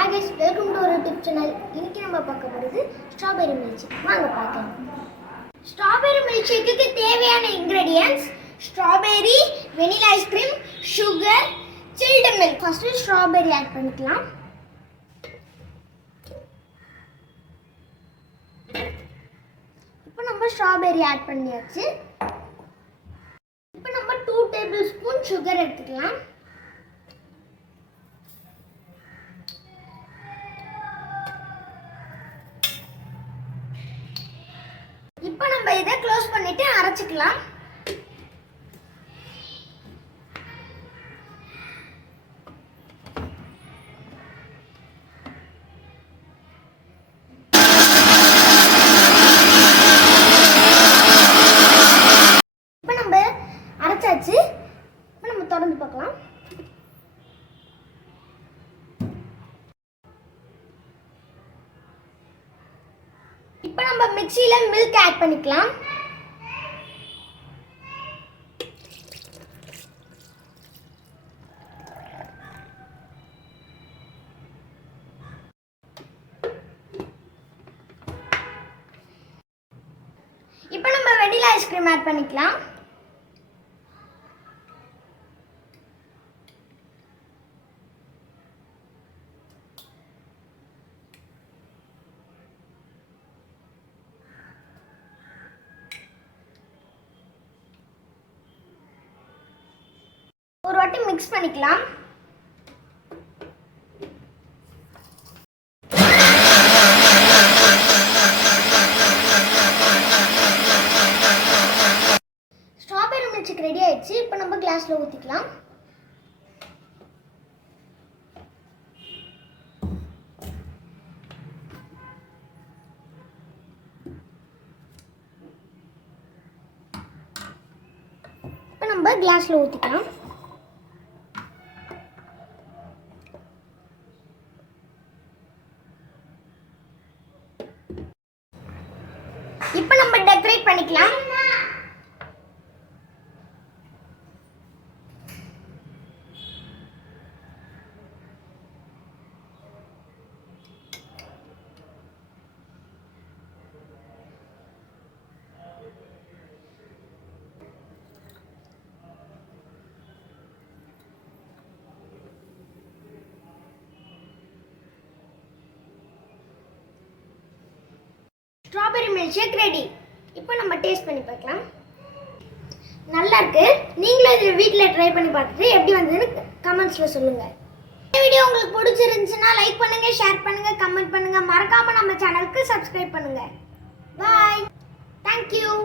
Hi guys, welcome to our YouTube channel. இன்னைக்கு நம்ம பார்க்க போறது strawberry milkshake. வாங்க பார்க்கலாம். Strawberry milkshake க்கு தேவையான ingredients strawberry, vanilla ice cream, sugar, chilled milk. First strawberry add பண்ணிக்கலாம். இப்போ நம்ம strawberry add பண்ணியாச்சு. இப்போ நம்ம 2 tablespoon sugar எடுத்துக்கலாம். இப்போ நம்ம இத க்ளோஸ் பண்ணிட்டு அரைச்சுக்கலாம். இப்போ நம்ம அரைச்சாச்சு. இப்போ நம்ம தொடர்ந்து பார்க்கலாம். இப்போ நம்ம மிக்ஸில milk ஆட் பண்ணிக்கலாம். இப்போ நம்ம வெனிலா ஐஸ்கிரீம் ஆட் பண்ணிக்கலாம். ஒரு வாட்டி mix பண்ணிக்கலாம். ஸ்ட்ராபெரி மில்க்ஷேக் ரெடி ஆயிடுச்சு. இப்போ நம்ம கிளாஸ்ல ஊத்திக்கலாம். இப்போ நம்ம கிளாஸ்ல ஊத்திக்கலாம். இப்போ நம்ம டெக்கரேட் பண்ணிக்கலாம். Strawberry milkshake ready. இப்போ நம்ம டேஸ்ட் பண்ணி பார்க்கலாம். நல்லா இருக்கு. நீங்களும் இதை வீட்டில் ட்ரை பண்ணி பார்த்துட்டு எப்படி வந்ததுன்னு கமெண்ட்ஸ்ல சொல்லுங்க. இந்த வீடியோ உங்களுக்கு பிடிச்சிருந்துச்சுன்னா லைக் பண்ணுங்க, ஷேர் பண்ணுங்க, கமெண்ட் பண்ணுங்க. மறக்காம நம்ம சேனலுக்கு சப்ஸ்கிரைப் பண்ணுங்க. பாய். Thank you.